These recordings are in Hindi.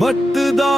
बटदा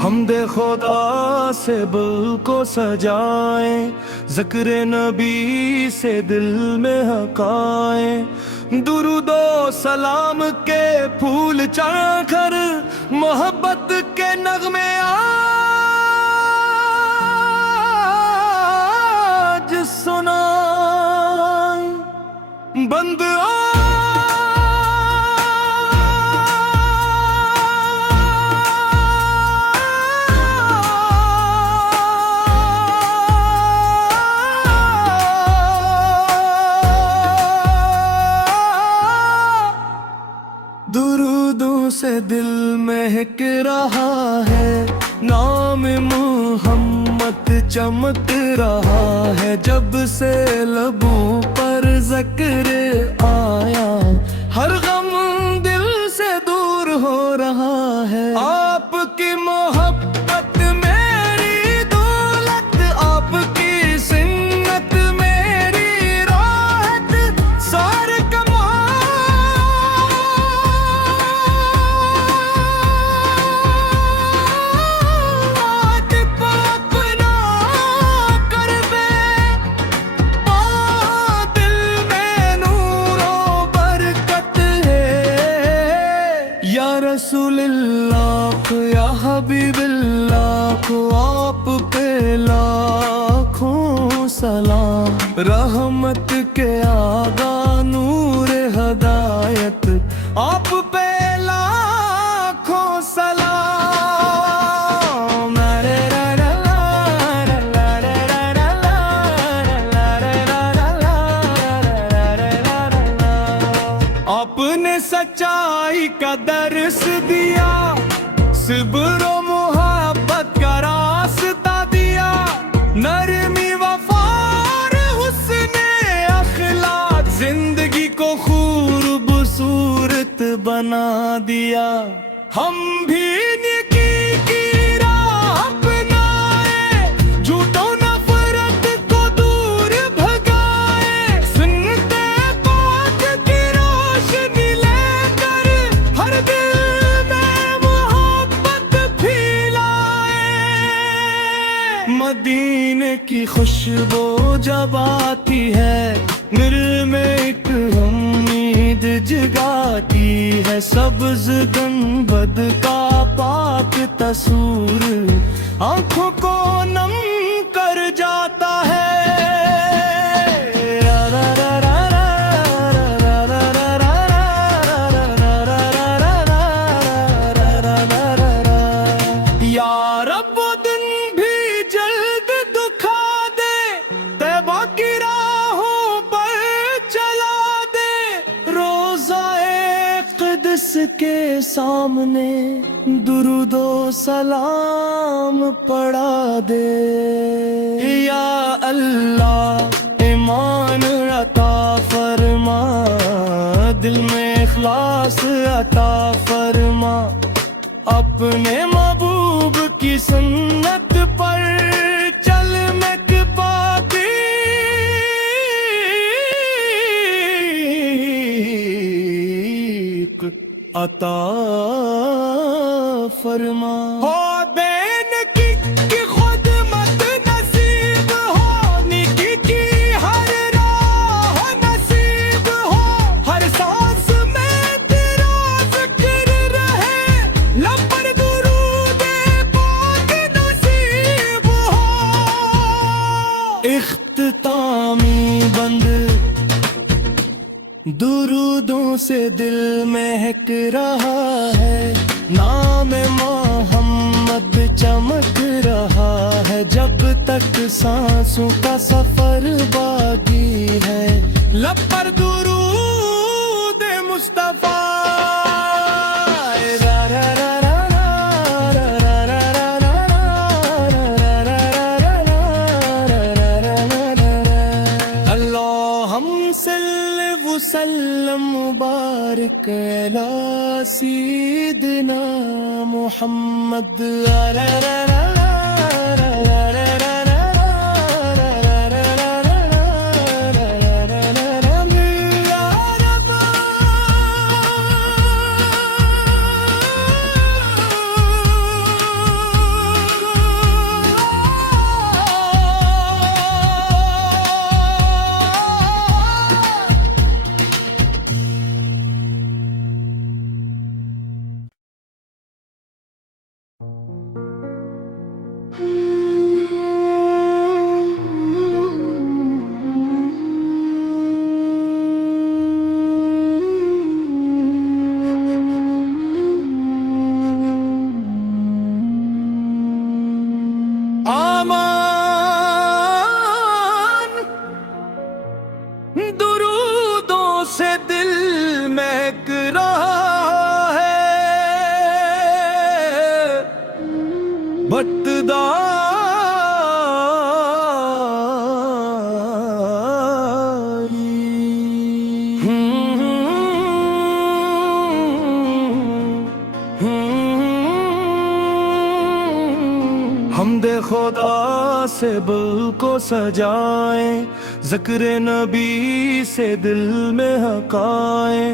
हमदे खुदा से दिल को सजाए, ज़िक्र नबी से दिल में हकाए, दुरूदो सलाम के फूल चढ़कर मोहब्बत के नगमे आज सुनाए। बंद दुरूदों से दिल महक रहा है, नाम मोहम्मद चमक रहा है। जब से लबों पर ज़िक्र आया, हर गम दिल से दूर हो रहा है। आपकी मोहब्बत मेरी दौलत, आपकी सुन्नत मेरी राहत, सारे रसूलुल्लाह या हबीबुल्लाह, आप पे लाखों सलाम। रहमत के आगा नूर हदायत, आप पे लाखों सलाम। आपने सच्चाई का दर्श दिया, सिब्रो मोहब्बत का रास्ता दिया, नरमी वफार हुस्ने अखलाक, जिंदगी को खूबसूरत बना दिया। हम भी नेकी की राह अपनाए, झूठों नफरत को दूर भगाए, सुनते पाक की रोशनी लेकर हर दिल में मोहब्बत फैलाए। मदीने की खुशबू जब आती है, दिल में एक उम्मीद जगाती है। सब्ज़ गुंबद का पाक तस्वीर आँखों को नम कर जाता है। या रब वो दिन भी जल्द दुखा दे, तैबा की राहों पर चला दे, रोज़ाए क़ुद्स के सामने दुरूदो सलाम पढ़ा दे। या अल्लाह ईमान अता फरमा, दिल में इखलास अता फरमा, अपने महबूब की सुन्नत पर चल मकबाती अता फरमा। हो देन की खुद मत नसीब हो, नेकी की हर राह नसीब हो, हर सांस में तेरा ज़िक्र रहे, लब पर दुरूद पाक नसीब हो। इख्तितामी बंद दुरूदों से दिल महक रहा है, नाम मोहम्मद चमक रहा है। जब तक सांसों का सफर बाकी है, लब पर दुरूद मुस्तफा। अल्लाह हम सल्लल्लाहु मुबारक कैला सीदना मोहम्मद आमान दुरूदों से दिल महक रहा है हमदे खुदा से दिल को सजाएं, ज़िक्र नबी से दिल में हकाएं,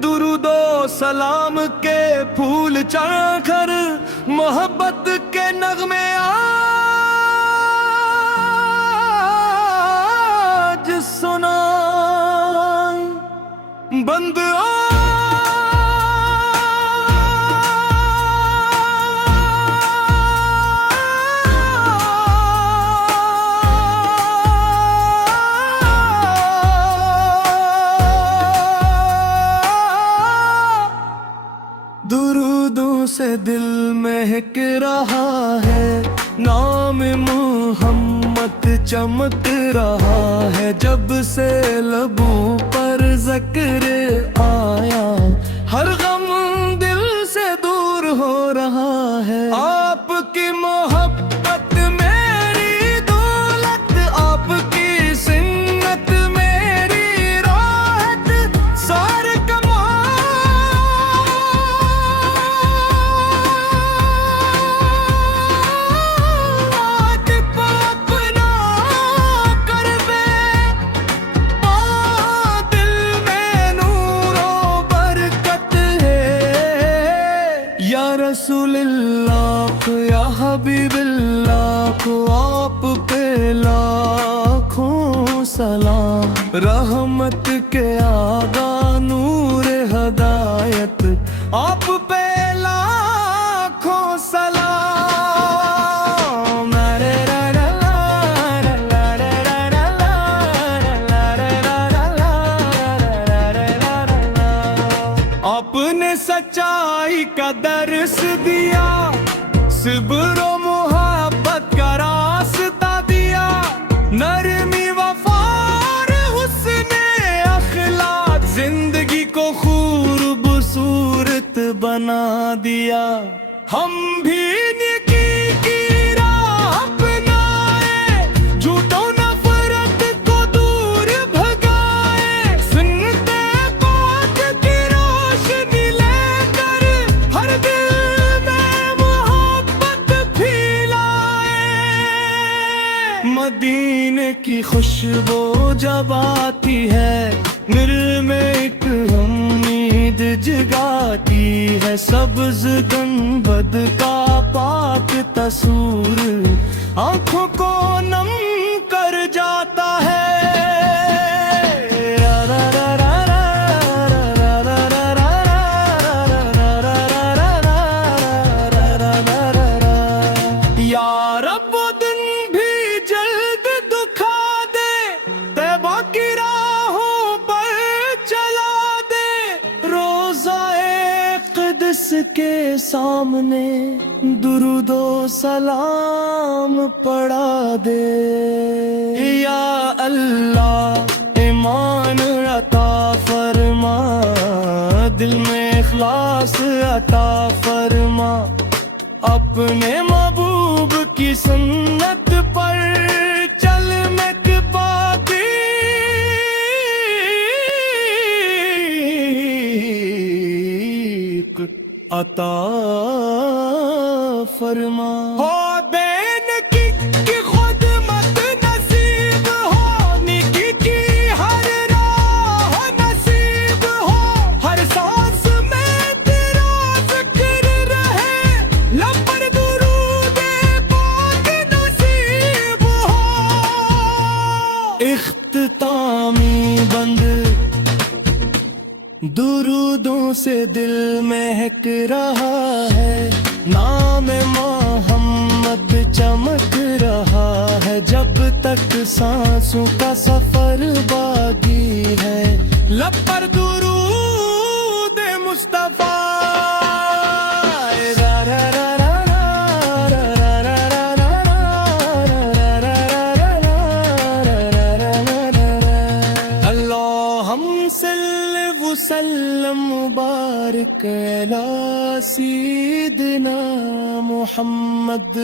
दुरूदो सलाम के फूल चढ़कर मोहब्बत के नगमे आज सुनाएं। बंद दुरूदों से दिल महक रहा है, नाम मोहम्मद चमक रहा है। जब से लबों पर ज़िक्र आया, हर गम दिल से दूर हो रहा है। आपकी मोहब्बत मेरी दौलत, आपकी सुन्नत मेरी राहत, सारे रसूलुल्लाह या हबीबुल्लाह को आप पे लाखों सलाम। रहमत के आगा नूर हदायत, आप पे लाखों सलाम। आपने सच्चाई का दर्श दिया, सिब्र मोहब्बत का रास्ता दिया, नरमी वफार हुस्ने अखलाक, जिंदगी को खूबसूरत बना दिया। हम भी नेकी की राह अपनाए, झूठों नफरत को दूर भगाए, सुनते पाक की रोशनी लेकर हर दिल में मोहब्बत फैलाए। मदीने की खुशबू जब आती है, दिल में एक उम्मीद जगाती है। सब्ज गुंबद का पाक तस्वीर आंखों को नम कर जाता है। या रब वो दिन भी जल्द दुखा दे, तैबा की राहों पर चला दे, रोज़ाए क़ुद्स के सामने दुरूदो सलाम पढ़ा दे। या अल्लाह ईमान अता फरमा, दिल में इखलास अता फरमा, अपने महबूब की सुन्नत पर चलने के बाद रिज़्क़ अता फरमा। हो देन की खुद मत नसीब हो, नेकी की हर राह नसीब हो, हर सांस में तेरा ज़िक्र रहे, लब पर दुरूद पाक नसीब हो। इख्तितामी बंद दुरूदों से दिल महक रहा है, नाम मोहम्मद चमक रहा है, जब तक सांसों का सफर बाकी है, लब पर दुरूद मुस्तफा। वसल्लम मुबारक अला सय्यिदना मुहम्मद।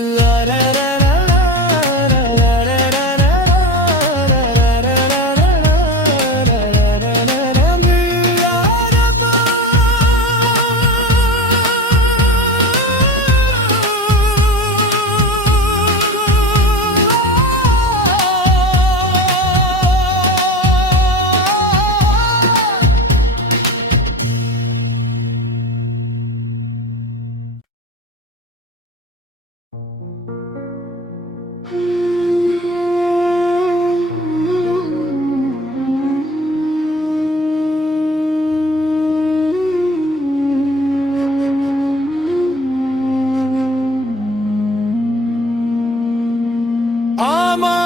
आमान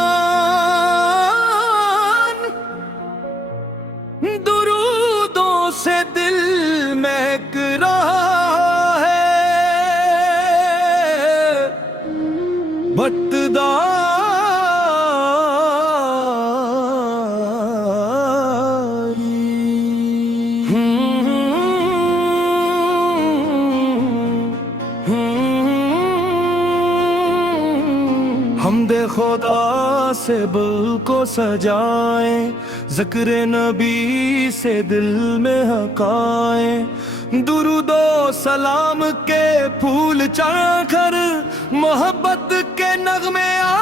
दुरूदों से दिल महक रहा है, हमदे खुदा से दिल को सजाएं, ज़िक्र नबी से दिल में हकाएं, दुरूदो सलाम के फूल चढ़कर मोहब्बत के नगमे आज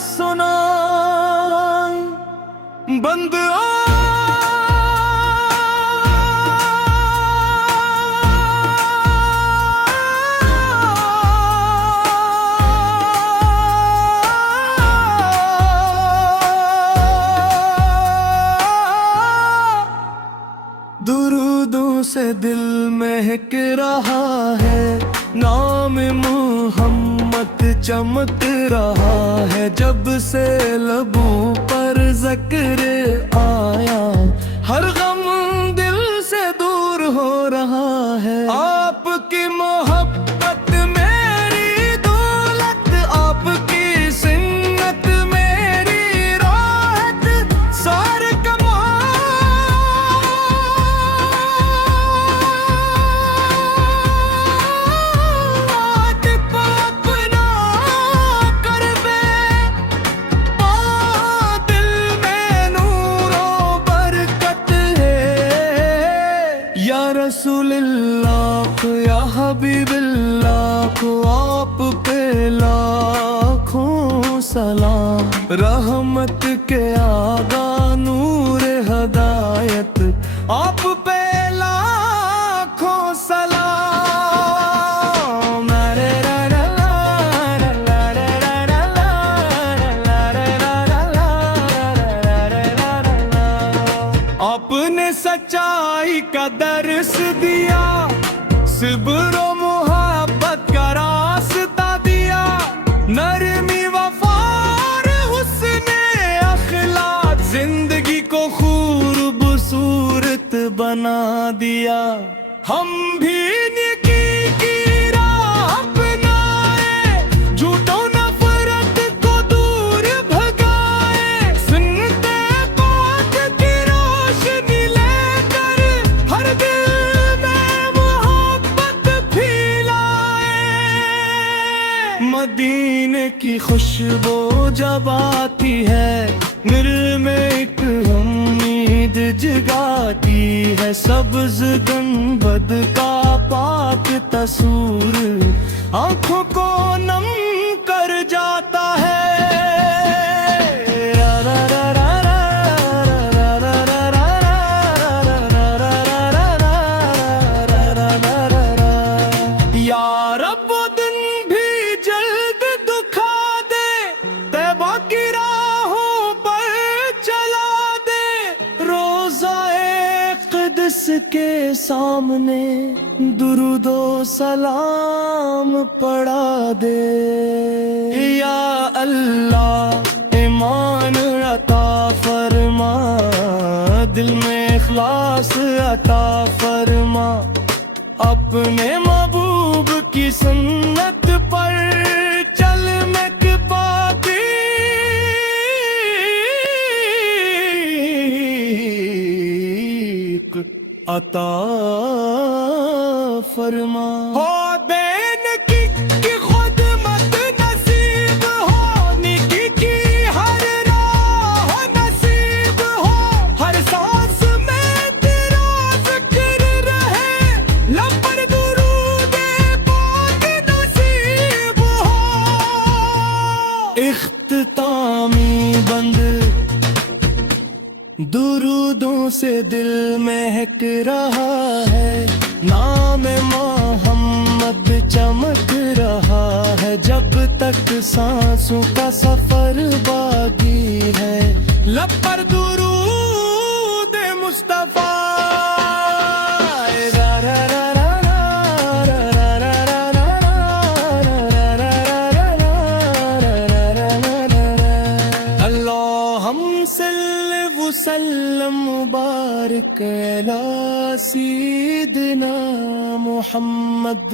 सुनाएं। बंद दुरूदों से दिल महक रहा है, नाम मोहम्मद चमक रहा है, जब से लबों पर ज़िक्र आया, हर गम दिल से दूर हो रहा है। आपकी मोहब्बत मेरी दौलत, आपकी सुन्नत मेरी राहत, सारे रसूलुल्लाह या हबीबुल्लाह को आप पे लाखों सलाम, रहमत के आगा नूर हदायत, आप पे लाखों सलाम। आपने सच्चाई का दर्श दिया, सिब्रो मोहब्बत का रास्ता दिया, नरमी वफार हुस्ने अखलाक, जिंदगी को खूबसूरत बना दिया। हम भी नेकी की राह अपनाए, झूठों नफरत को दूर भगाए, सुनते पाक की रोशनी लेकर हर दिल में मोहब्बत फैलाए। मदीने की खुशबू जब आती है, दिल में एक उम्मीद जगाती है सब्ज गुंबद का पाक तसूर आंखों को नम कर जाता है। या रब वो दिन भी जल्द दुखा दे, तैबा की राहों पर चला दे, रोज़ाए क़ुद्स के सामने दुरूदो सलाम पढ़ा दे। या अल्लाह ईमान अता फरमा, दिल में इखलास अता फरमा, अपने महबूब की सुन्नत पर चल मकबा की अता फरमा। हो देन की खुद मत नसीब हो, नेकी की हर राह नसीब हो, हर सांस में तेरा जिक्र रहे, लब पर दुरूद पाक नसीब हो। इख्तितामी बंद दुरूदों से दिल महक रहा है, नाम मोहम्मद चमक रहा है, जब तक सांसों का सफर बाकी है, लब पर दुरूद मुस्तफा। वसल्लम मुबारक अला सय्यिदना मुहम्मद।